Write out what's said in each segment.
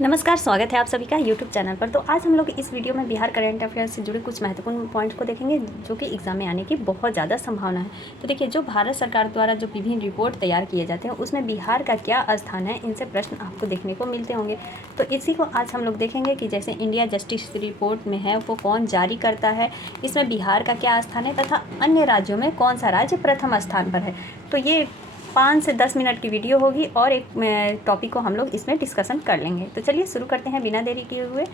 नमस्कार, स्वागत है आप सभी का यूट्यूब चैनल पर। तो आज हम लोग इस वीडियो में बिहार करंट अफेयर्स से जुड़े कुछ महत्वपूर्ण पॉइंट को देखेंगे जो कि एग्जाम में आने की बहुत ज़्यादा संभावना है। तो देखिए, जो भारत सरकार द्वारा जो विभिन्न रिपोर्ट तैयार किए जाते हैं उसमें बिहार का क्या स्थान है, इनसे प्रश्न आपको देखने को मिलते होंगे। तो इसी को आज हम लोग देखेंगे कि जैसे इंडिया जस्टिस रिपोर्ट में है वो कौन जारी करता है, इसमें बिहार का क्या स्थान है तथा अन्य राज्यों में कौन सा राज्य प्रथम स्थान पर है। तो ये 5 से 10 मिनट की वीडियो होगी और एक टॉपिक को हम लोग इसमें डिस्कशन कर लेंगे। तो चलिए शुरू करते हैं बिना देरी किए हुए।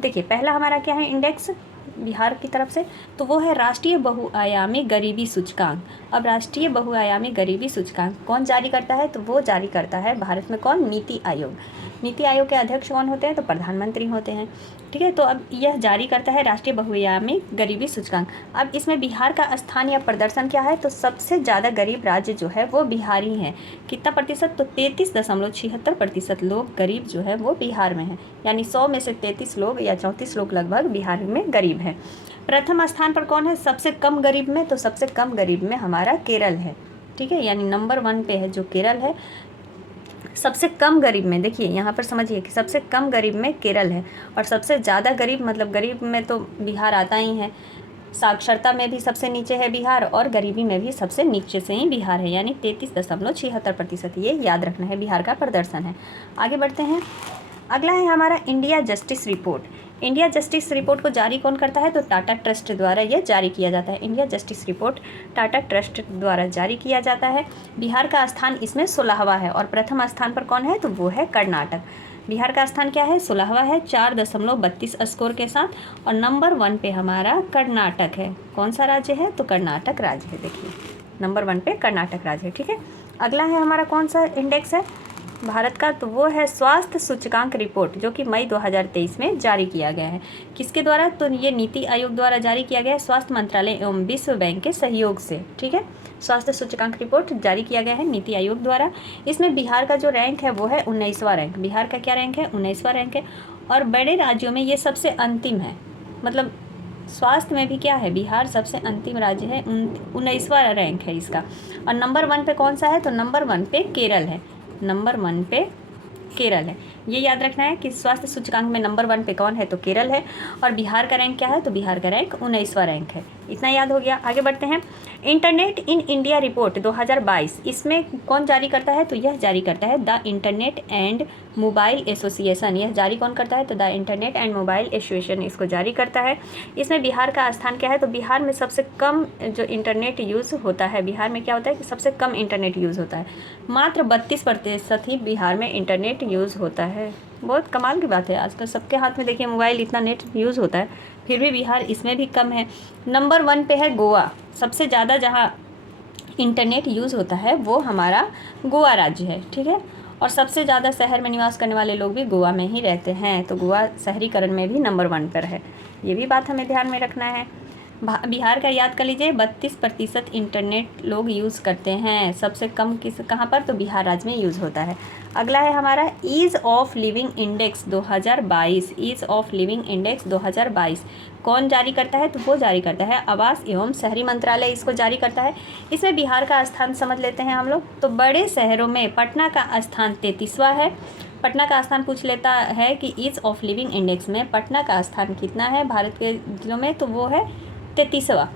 देखिए, पहला हमारा क्या है इंडेक्स बिहार की तरफ से, तो वो है राष्ट्रीय बहुआयामी गरीबी सूचकांक। अब राष्ट्रीय बहुआयामी गरीबी सूचकांक कौन जारी करता है, तो वो जारी करता है भारत में कौन, नीति आयोग। नीति आयोग के अध्यक्ष कौन होते हैं, तो प्रधानमंत्री होते हैं। ठीक है, तो अब यह जारी करता है राष्ट्रीय बहुआयामी गरीबी सूचकांक। अब इसमें बिहार का स्थान या प्रदर्शन क्या है, तो सबसे ज़्यादा गरीब राज्य जो है वो बिहार ही है। कितना प्रतिशत, तो 33.76% लोग गरीब जो है वो बिहार में है, यानी 100 में से 33 लोग या 34 लोग लगभग बिहार में गरीब हैं। प्रथम स्थान पर कौन है सबसे कम गरीब में, तो सबसे कम गरीब में हमारा केरल है। ठीक है, यानी नंबर 1 पे है जो केरल है सबसे कम गरीब में। देखिए यहाँ पर समझिए कि सबसे कम गरीब में केरल है और सबसे ज़्यादा गरीब, मतलब गरीब में तो बिहार आता ही है। साक्षरता में भी सबसे नीचे है बिहार और गरीबी में भी सबसे नीचे से ही बिहार है, यानी 33.76%। ये याद रखना है, बिहार का प्रदर्शन है। आगे बढ़ते हैं। अगला है हमारा India justice report. India justice report को जारी कौन करता है, तो टाटा ट्रस्ट द्वारा यह जारी किया जाता है। India justice report Tata trust द्वारा जारी किया जाता है। बिहार का स्थान इसमें 16वां है और प्रथम स्थान पर कौन है, तो वो है कर्नाटक। बिहार का स्थान क्या है, 16वां है 4.32 स्कोर के साथ, और नंबर 1 पे हमारा कर्नाटक है। कौन सा राज्य है, तो कर्नाटक राज्य है। देखिए नंबर 1 पे कर्नाटक राज्य है। ठीक है, अगला है हमारा कौन सा इंडेक्स है भारत का, तो वो है स्वास्थ्य सूचकांक रिपोर्ट, जो कि मई 2023 में जारी किया गया है। किसके द्वारा, तो ये नीति आयोग द्वारा जारी किया गया है, स्वास्थ्य मंत्रालय एवं विश्व बैंक के सहयोग से। ठीक है, स्वास्थ्य सूचकांक रिपोर्ट जारी किया गया है नीति आयोग द्वारा। इसमें बिहार का जो रैंक है वो है 19वां रैंक। बिहार का क्या रैंक है, 19वां रैंक है। और बड़े राज्यों में ये सबसे अंतिम है, मतलब स्वास्थ्य में भी क्या है, बिहार सबसे अंतिम राज्य है, 19वां रैंक है इसका। और नंबर 1 पे कौन सा है, तो नंबर 1 पे केरल है। नंबर 1 पे केरल है। ये याद रखना है कि स्वास्थ्य सूचकांक में नंबर 1 पे कौन है, तो केरल है। और बिहार का रैंक क्या है, तो बिहार का रैंक 19वां रैंक है। इतना याद हो गया। आगे बढ़ते हैं। इंटरनेट इन इंडिया रिपोर्ट 2022, इसमें कौन जारी करता है, तो यह जारी करता है the internet and mobile association. यह जारी कौन करता है, तो the internet and mobile association इसको जारी करता है। इसमें बिहार का स्थान क्या है, तो बिहार में सबसे कम जो इंटरनेट यूज़ होता है, बिहार में क्या होता है कि सबसे कम इंटरनेट यूज़ होता है। मात्र 32% ही बिहार में इंटरनेट यूज़ होता है। बहुत कमाल की बात है, आजकल सबके हाथ में देखिए मोबाइल, इतना नेट यूज़ होता है, फिर भी बिहार इसमें भी कम है। नंबर 1 पे है गोवा। सबसे ज़्यादा जहाँ इंटरनेट यूज़ होता है वो हमारा गोवा राज्य है। ठीक है, और सबसे ज़्यादा शहर में निवास करने वाले लोग भी गोवा में ही रहते हैं, तो गोवा शहरीकरण में भी नंबर 1 पर है। ये भी बात हमें ध्यान में रखना है। बिहार का याद कर लीजिए, 32% इंटरनेट लोग यूज़ करते हैं। सबसे कम कहाँ पर, तो बिहार राज्य में यूज़ होता है। अगला है हमारा ease of living index 2022। Ease of living index 2022 कौन जारी करता है, तो वो जारी करता है आवास एवं शहरी मंत्रालय, इसको जारी करता है। इसमें बिहार का स्थान समझ लेते हैं हम लोग। तो बड़े शहरों में पटना का स्थान 33वां है। पटना का स्थान पूछ लेता है कि ईज़ ऑफ लिविंग इंडेक्स में पटना का स्थान कितना है भारत के जिलों में, तो वो है 33वां।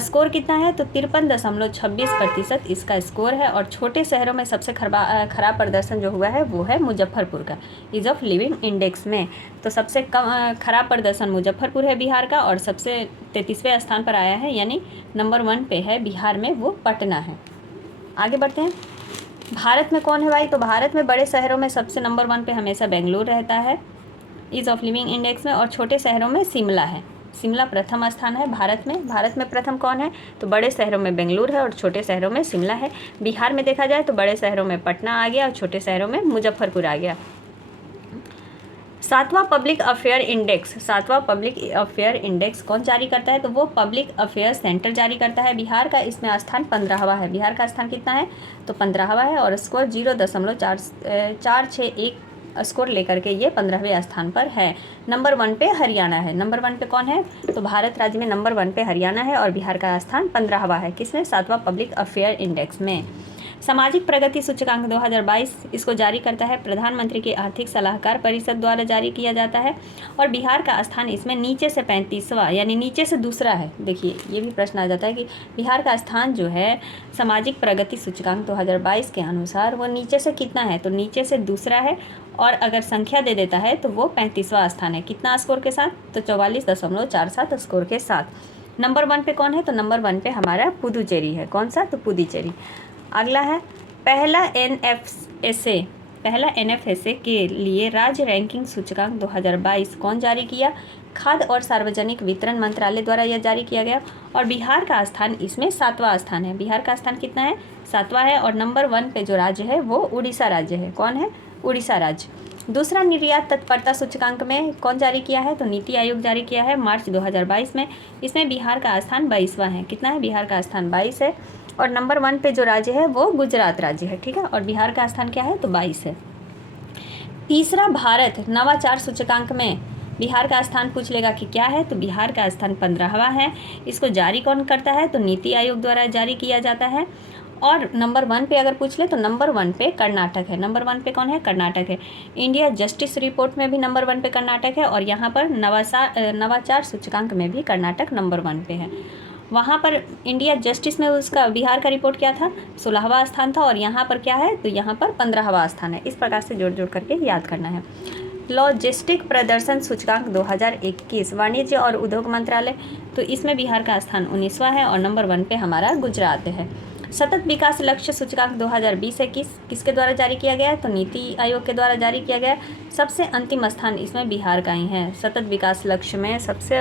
स्कोर कितना है, तो 53.26% इसका स्कोर है। और छोटे शहरों में सबसे खराब प्रदर्शन जो हुआ है वो है मुजफ्फरपुर का ईज़ ऑफ लिविंग इंडेक्स में। तो सबसे कम खराब प्रदर्शन मुजफ्फरपुर है बिहार का, और सबसे 33वें स्थान पर आया है, यानी नंबर 1 पे है बिहार में वो पटना है। आगे बढ़ते हैं। भारत में कौन है भाई, तो भारत में बड़े शहरों में सबसे नंबर 1 पे हमेशा बेंगलुरु रहता है ईज़ ऑफ लिविंग इंडेक्स में, और छोटे शहरों में शिमला है। शिमला प्रथम स्थान है भारत में। भारत में प्रथम कौन है, तो बड़े शहरों में बेंगलुरु है और छोटे शहरों में शिमला है। बिहार में देखा जाए तो बड़े शहरों में पटना आ गया और छोटे शहरों में मुजफ्फरपुर आ गया। 7वां पब्लिक अफेयर इंडेक्स। 7वां पब्लिक अफेयर इंडेक्स कौन जारी करता है, तो वो पब्लिक अफेयर सेंटर जारी करता है। बिहार का इसमें स्थान 15वां है। बिहार का स्थान कितना है, तो 15वां है, और स्कोर 0.461 स्कोर लेकर के ये 15वें स्थान पर है। नंबर 1 पे हरियाणा है। नंबर 1 पे कौन है, तो भारत राज्य में नंबर 1 पे हरियाणा है, और बिहार का स्थान 15वां है। किसमें, 7वां पब्लिक अफेयर इंडेक्स में। सामाजिक प्रगति सूचकांक 2022 इसको जारी करता है प्रधानमंत्री के आर्थिक सलाहकार परिषद द्वारा जारी किया जाता है। और बिहार का स्थान इसमें नीचे से 35वां यानी नीचे से दूसरा है। देखिए ये भी प्रश्न आ जाता है कि बिहार का स्थान जो है सामाजिक प्रगति सूचकांक 2022 के अनुसार वो नीचे से कितना है, तो नीचे से दूसरा है। और अगर संख्या दे देता है तो वो 35वां स्थान है। कितना स्कोर के साथ, तो 44.47 स्कोर के साथ। नंबर 1 पे कौन है, तो नंबर 1 पे हमारा पुदुचेरी है। कौन सा, तो पुदुचेरी। अगला है पहला एनएफएसए के लिए राज्य रैंकिंग सूचकांक 2022 कौन जारी किया, खाद्य और सार्वजनिक वितरण मंत्रालय द्वारा यह जारी किया गया। और बिहार का स्थान इसमें 7वां स्थान है। बिहार का स्थान कितना है, 7वां है। और नंबर 1 पे जो राज्य है वो उड़ीसा राज्य है। कौन है, उड़ीसा राज्य। दूसरा निर्यात तत्परता सूचकांक में कौन जारी किया है, तो नीति आयोग जारी किया है मार्च 2022 में। इसमें बिहार का स्थान 22वां है। कितना है, बिहार का स्थान 22 है। और नंबर 1 पे जो राज्य है वो गुजरात राज्य है। ठीक है, और बिहार का स्थान क्या है, तो 22 है। तीसरा भारत नवाचार सूचकांक में बिहार का स्थान पूछ लेगा कि क्या है, तो बिहार का स्थान 15वां है। इसको जारी कौन करता है, तो नीति आयोग द्वारा जारी किया जाता है। और नंबर 1 पे अगर पूछ ले तो नंबर 1 पे कर्नाटक है। नंबर 1 पे कौन है, कर्नाटक है। इंडिया जस्टिस रिपोर्ट में भी नंबर 1 पे कर्नाटक है। और यहाँ पर नवाचार सूचकांक में भी कर्नाटक नंबर 1 पे है। वहाँ पर इंडिया जस्टिस में उसका बिहार का रिपोर्ट क्या था, 16वां स्थान था। और यहाँ पर क्या है, तो यहाँ पर 15वां स्थान है। इस प्रकार से जोड़ जोड़ करके याद करना है। लॉजिस्टिक प्रदर्शन सूचकांक 2021 वाणिज्य और उद्योग मंत्रालय, तो इसमें बिहार का स्थान 19वां है। और नंबर 1 पे हमारा गुजरात है। सतत विकास लक्ष्य सूचकांक 2020-21 किसके द्वारा जारी किया गया है, तो नीति आयोग के द्वारा जारी किया गया। सबसे अंतिम स्थान इसमें बिहार का ही है। सतत विकास लक्ष्य में सबसे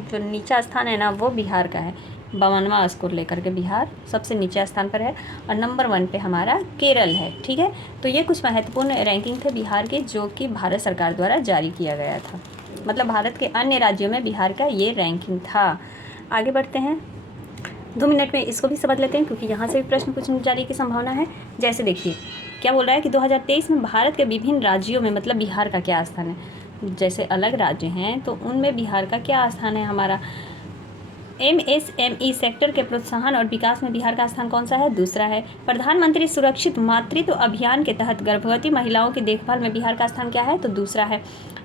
जो नीचा स्थान है ना वो बिहार का है। 52वां स्कोर लेकर के बिहार सबसे नीचे स्थान पर है। और नंबर 1 पे हमारा केरल है। ठीक है, तो ये कुछ महत्वपूर्ण रैंकिंग थे बिहार के जो कि भारत सरकार द्वारा जारी किया गया था। मतलब भारत के अन्य राज्यों में बिहार का ये रैंकिंग था। आगे बढ़ते हैं, 2 मिनट में इसको भी समझ लेते हैं क्योंकि यहाँ से भी प्रश्न पूछने जाने की संभावना है। जैसे देखिए क्या बोल रहा है कि 2023 में भारत के विभिन्न राज्यों में मतलब बिहार का क्या स्थान है। जैसे अलग राज्य हैं तो उनमें बिहार का क्या स्थान है। हमारा MSME सेक्टर के प्रोत्साहन और विकास में बिहार का स्थान कौन सा है, दूसरा है। प्रधानमंत्री सुरक्षित मातृत्व अभियान के तहत गर्भवती महिलाओं की देखभाल में बिहार का स्थान क्या है, तो दूसरा है।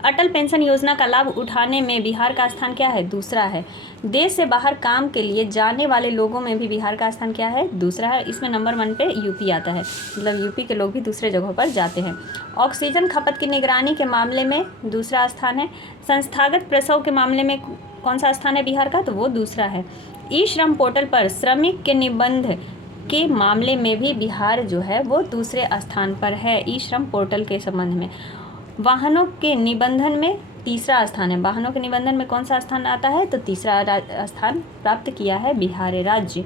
अटल पेंशन योजना का लाभ उठाने में बिहार का स्थान क्या है, दूसरा है। देश से बाहर काम के लिए जाने वाले लोगों में भी बिहार का स्थान क्या है, दूसरा है। इसमें नंबर 1 पे यूपी आता है। मतलब यूपी के लोग भी दूसरे जगहों पर जाते हैं। ऑक्सीजन खपत की निगरानी के मामले में दूसरा स्थान है। संस्थागत प्रसव के मामले में कौन सा स्थान है बिहार का, तो वो दूसरा है। ई श्रम पोर्टल पर श्रमिक के निबंध के मामले में भी बिहार जो है वो दूसरे स्थान पर है। ई श्रम पोर्टल के संबंध में वाहनों के निबंधन में तीसरा स्थान है। वाहनों के निबंधन में कौन सा स्थान आता है, तो तीसरा स्थान प्राप्त किया है बिहार राज्य।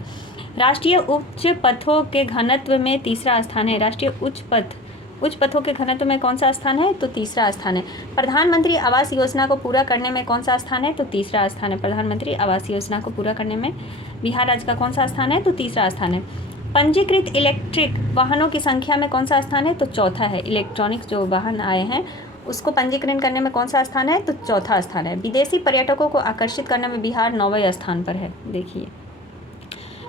राष्ट्रीय उच्च पथों के घनत्व में तीसरा स्थान है। राष्ट्रीय उच्च पथों के घनत्व में कौन सा स्थान है, तो तीसरा स्थान है। प्रधानमंत्री आवास योजना को पूरा करने में कौन सा स्थान है, तो तीसरा स्थान है। प्रधानमंत्री आवास योजना को पूरा करने में बिहार राज्य का कौन सा स्थान है, तो तीसरा स्थान है। पंजीकृत इलेक्ट्रिक वाहनों की संख्या में कौन सा स्थान है, तो चौथा है। इलेक्ट्रॉनिक जो वाहन आए हैं उसको पंजीकरण करने में कौन सा स्थान है, तो चौथा स्थान है। विदेशी पर्यटकों को आकर्षित करने में बिहार 9वें स्थान पर है। देखिए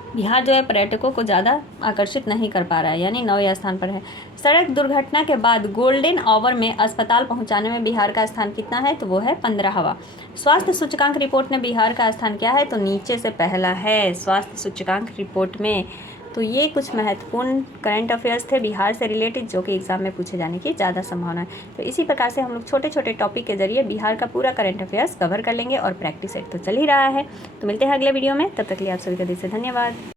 बिहार जो है पर्यटकों को ज़्यादा आकर्षित नहीं कर पा रहा है, यानी 9वें स्थान पर है। सड़क दुर्घटना के बाद गोल्डन आवर में अस्पताल पहुंचाने में बिहार का स्थान कितना है, तो वो है 15वां। स्वास्थ्य सूचकांक रिपोर्ट में बिहार का स्थान क्या है, तो नीचे से पहला है स्वास्थ्य सूचकांक रिपोर्ट में। तो ये कुछ महत्वपूर्ण करंट अफेयर्स थे बिहार से रिलेटेड जो कि एग्जाम में पूछे जाने की ज़्यादा संभावना है। तो इसी प्रकार से हम लोग छोटे छोटे टॉपिक के जरिए बिहार का पूरा करंट अफेयर्स कवर कर लेंगे और प्रैक्टिस सेट तो चल ही रहा है। तो मिलते हैं अगले वीडियो में, तब तक के लिए आप सभी का दिल से धन्यवाद।